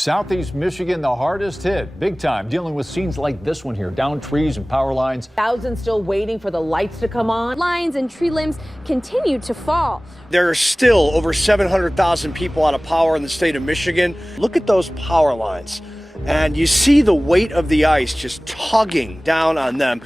Southeast Michigan, the hardest hit, big time, dealing with scenes like this one here, down trees and power lines. Thousands still waiting for the lights to come on. Lines and tree limbs continue to fall. There are still over 700,000 people out of power in the state of Michigan. Look at those power lines, and you see the weight of the ice just tugging down on them.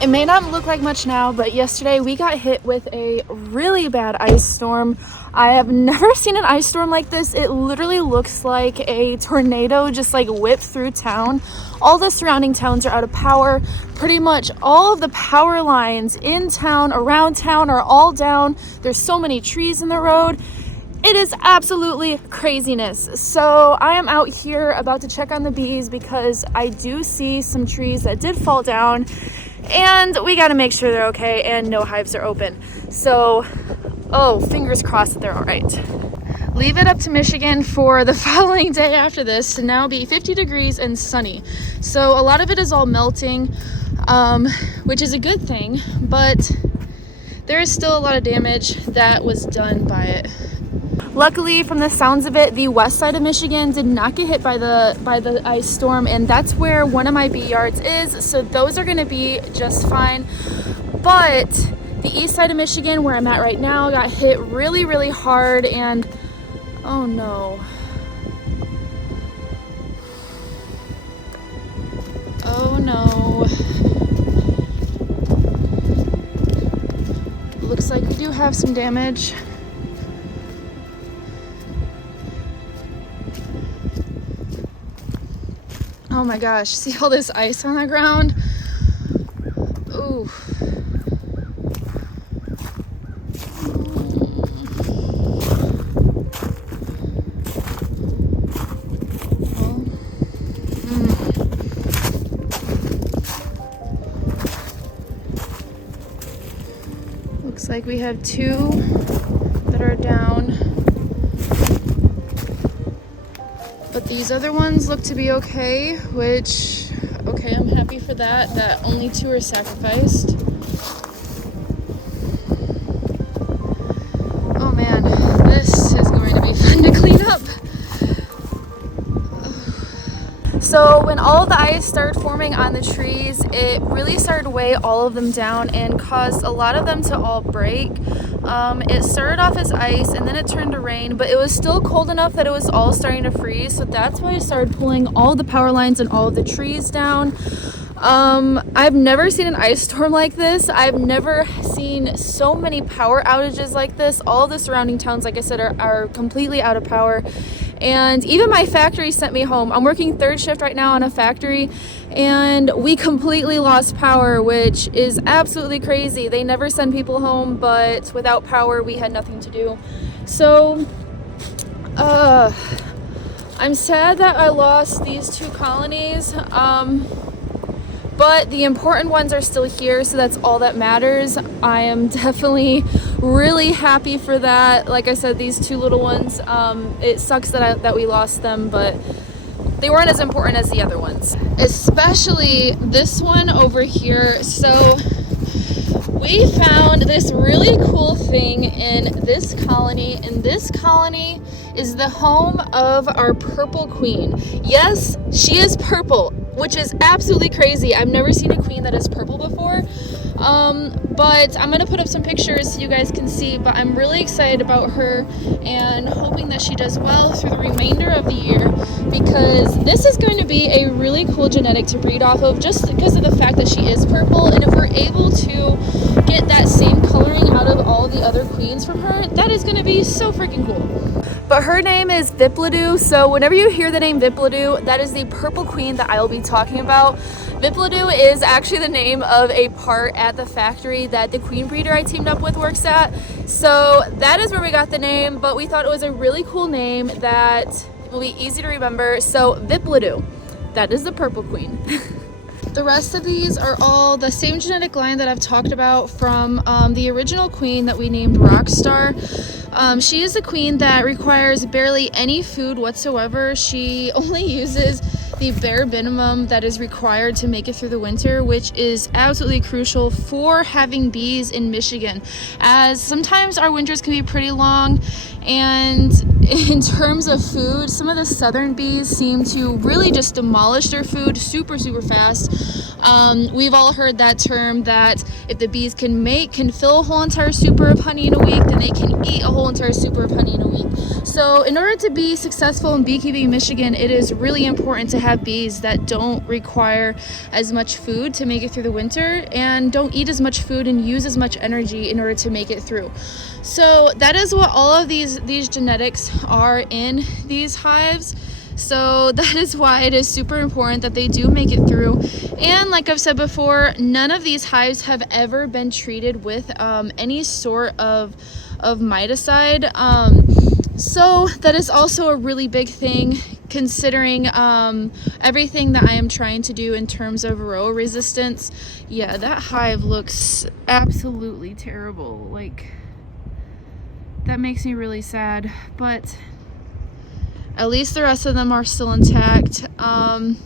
It may not look like much now, but yesterday we got hit with a really bad ice storm. I have never seen an ice storm like this. It literally looks like a tornado just like whipped through town. All the surrounding towns are out of power. Pretty much all of the power lines in town, around town are all down. There's so many trees in the road. It is absolutely craziness. So I am out here about to check on the bees because I do see some trees that did fall down. And we got to make sure they're okay and no hives are open. So, fingers crossed that they're all right. Leave it up to Michigan for the following day after this to now be 50 degrees and sunny. So a lot of it is all melting, which is a good thing, but there is still a lot of damage that was done by it. Luckily, from the sounds of it, the west side of Michigan did not get hit by the ice storm, and that's where one of my bee yards is, so those are going to be just fine. But the east side of Michigan, where I'm at right now, got hit really, really hard, and oh no. Oh no. Looks like we do have some damage. Oh my gosh, see all this ice on the ground? Ooh. Looks like we have two that are down. But these other ones look to be okay, which, okay, I'm happy for that only two are sacrificed. Oh man, this is going to be fun to clean up. So when all of the ice started forming on the trees, it really started to weigh all of them down and caused a lot of them to all break. It started off as ice and then it turned to rain, but it was still cold enough that it was all starting to freeze. So that's why I started pulling all the power lines and all of the trees down. I've never seen an ice storm like this. I've never seen so many power outages like this. All of the surrounding towns, like I said, are completely out of power. And even my factory sent me home. I'm working third shift right now on a factory, and we completely lost power, which is absolutely crazy. They never send people home, but without power, we had nothing to do. So, I'm sad that I lost these two colonies, but the important ones are still here, so that's all that matters. I am definitely really happy for that. Like I said, these two little ones, it sucks that we lost them, but they weren't as important as the other ones, especially this one over here. So we found this really cool thing in this colony, and this colony is the home of our purple queen. Yes, she is purple, which is absolutely crazy. I've never seen a queen that is purple before. But I'm gonna put up some pictures so you guys can see, but I'm really excited about her and hoping that she does well through the remainder of the year, because this is going to be a really cool genetic to breed off of, just because of the fact that she is purple. And if we're able to get that same coloring out of all the other queens from her, that is going to be so freaking cool. But her name is Viplidu, so whenever you hear the name Viplidu, that is the purple queen that I will be talking about. Viplidu is actually the name of a part at the factory that the queen breeder I teamed up with works at. So that is where we got the name, but we thought it was a really cool name that will be easy to remember. So Viplidoo, that is the purple queen. The rest of these are all the same genetic line that I've talked about from the original queen that we named Rockstar. She is a queen that requires barely any food whatsoever. She only uses the bare minimum that is required to make it through the winter, which is absolutely crucial for having bees in Michigan, as sometimes our winters can be pretty long, and in terms of food, some of the southern bees seem to really just demolish their food super fast. We've all heard that term, that if the bees can fill a whole entire super of honey in a week, then they can eat a whole entire super of honey in a week. So in order to be successful in beekeeping in Michigan, it is really important to have bees that don't require as much food to make it through the winter, and don't eat as much food and use as much energy in order to make it through. So that is what all of these genetics are in these hives. So that is why it is super important that they do make it through. And like I've said before, none of these hives have ever been treated with any sort of miticide. So that is also a really big thing, considering everything that I am trying to do in terms of row resistance. Yeah, that hive looks absolutely terrible. Like, that makes me really sad, but at least the rest of them are still intact, and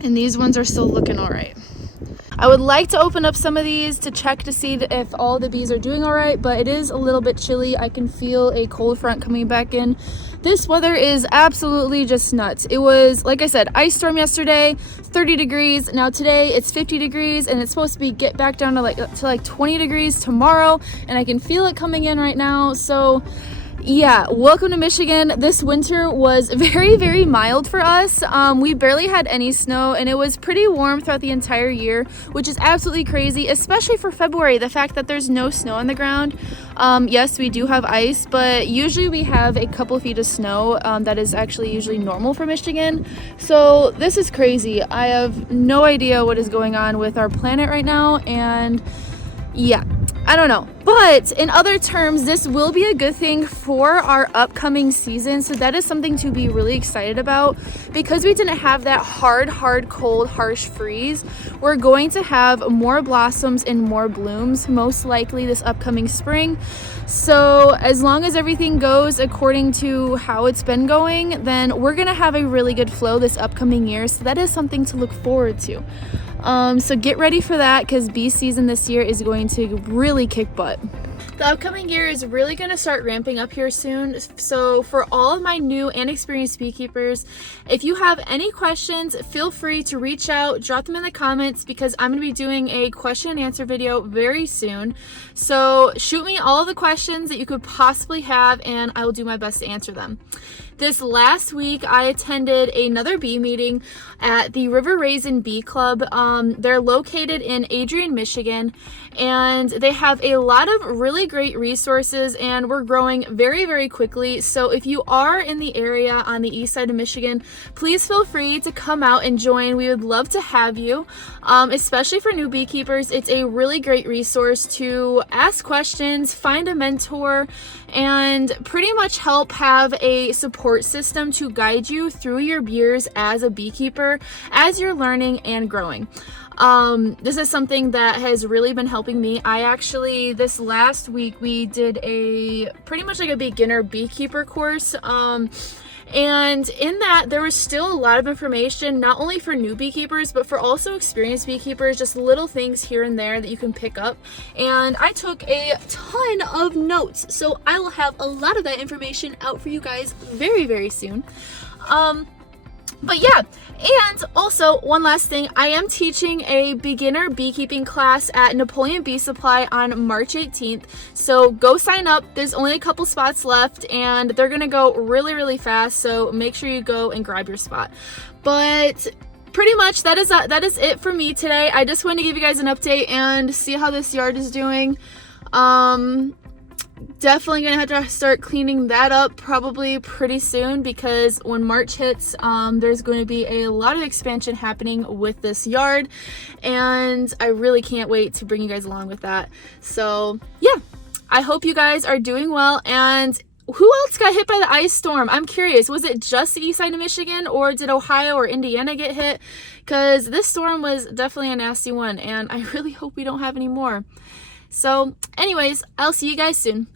these ones are still looking all right. I would like to open up some of these to check to see if all the bees are doing all right, but it is a little bit chilly. I can feel a cold front coming back in. This weather is absolutely just nuts. It was, like I said, ice storm yesterday, 30 degrees. Now today it's 50 degrees, and it's supposed to get back down to like 20 degrees tomorrow, and I can feel it coming in right now. So yeah, welcome to Michigan. This winter was very mild for us. We barely had any snow, and it was pretty warm throughout the entire year, which is absolutely crazy, especially for February, the fact that there's no snow on the ground. Yes, we do have ice, but usually we have a couple feet of snow. That is actually usually normal for Michigan. So this is crazy. I have no idea what is going on with our planet right now, and yeah, I don't know. But in other terms, this will be a good thing for our upcoming season. So that is something to be really excited about. Because we didn't have that hard, cold, harsh freeze, we're going to have more blossoms and more blooms, most likely this upcoming spring. So as long as everything goes according to how it's been going, then we're going to have a really good flow this upcoming year. So that is something to look forward to. So get ready for that, because bee season this year is going to really kick butt. The upcoming year is really going to start ramping up here soon. So for all of my new and experienced beekeepers, if you have any questions, feel free to reach out, drop them in the comments, because I'm going to be doing a question and answer video very soon. So shoot me all of the questions that you could possibly have, and I will do my best to answer them. This last week, I attended another bee meeting at the River Raisin Bee Club. They're located in Adrian, Michigan, and they have a lot of really great resources, and we're growing very quickly. So if you are in the area on the east side of Michigan, please feel free to come out and join. We would love to have you, especially for new beekeepers. It's a really great resource to ask questions, find a mentor, and pretty much help have a support system to guide you through your years as a beekeeper, as you're learning and growing. This is something that has really been helping me. I actually, this last week, we did a pretty much like a beginner beekeeper course. And in that, there was still a lot of information, not only for new beekeepers, but for also experienced beekeepers, just little things here and there that you can pick up. And I took a ton of notes, so I will have a lot of that information out for you guys very soon. But yeah, and also one last thing, I am teaching a beginner beekeeping class at Napoleon Bee Supply on March 18th. So go sign up. There's only a couple spots left, and they're gonna go really fast. So make sure you go and grab your spot. But pretty much that is it for me today. I just wanted to give you guys an update and see how this yard is doing. Definitely gonna have to start cleaning that up probably pretty soon, because when March hits, there's going to be a lot of expansion happening with this yard, and I really can't wait to bring you guys along with that. So yeah, I hope you guys are doing well, and who else got hit by the ice storm? I'm curious. Was it just the east side of Michigan, or did Ohio or Indiana get hit? Because this storm was definitely a nasty one, and I really hope we don't have any more. So anyways, I'll see you guys soon.